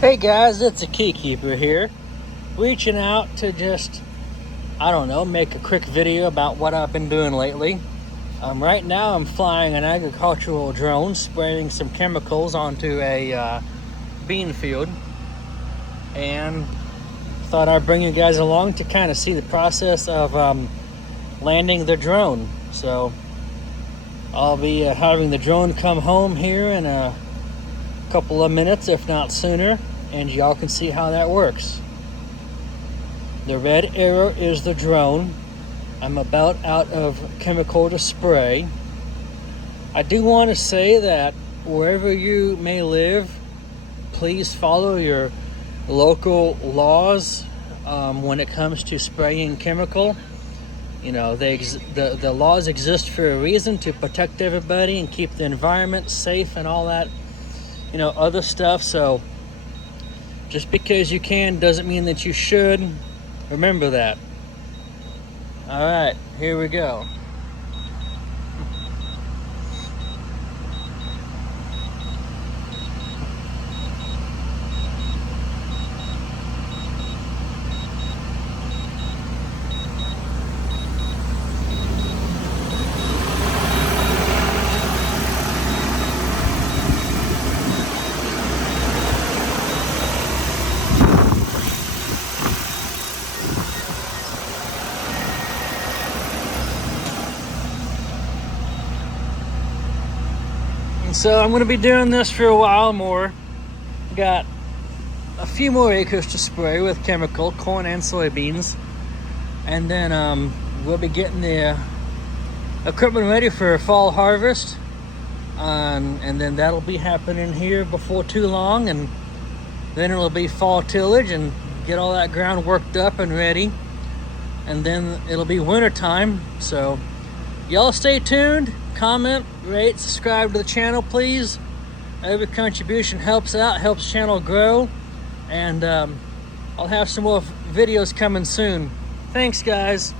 Hey guys, it's a Keykeeper here, reaching out to just, I don't know, make a quick video about what I've been doing lately. Right now I'm flying an agricultural drone, spraying some chemicals onto a bean field, and thought I'd bring you guys along to kind of see the process of landing the drone. So I'll be having the drone come home here in a couple of minutes, if not sooner, and y'all can see how that works. The red arrow is the drone. I'm about out of chemical to spray. I do want to say that wherever you may live, please follow your local laws when it comes to spraying chemical. You know, the laws exist for a reason, to protect everybody and keep the environment safe and all that, other stuff. So just because you can doesn't mean that you should. Remember that. All right, here we go. So I'm going to be doing this for a while more. Got a few more acres to spray with chemical, corn and soybeans. And then we'll be getting the equipment ready for fall harvest. And then that'll be happening here before too long. And then it'll be fall tillage and get all that ground worked up and ready. And then it'll be winter time. So y'all stay tuned. Comment, rate, subscribe to the channel, please. Every contribution helps out, helps the channel grow. And I'll have some more videos coming soon. Thanks, guys.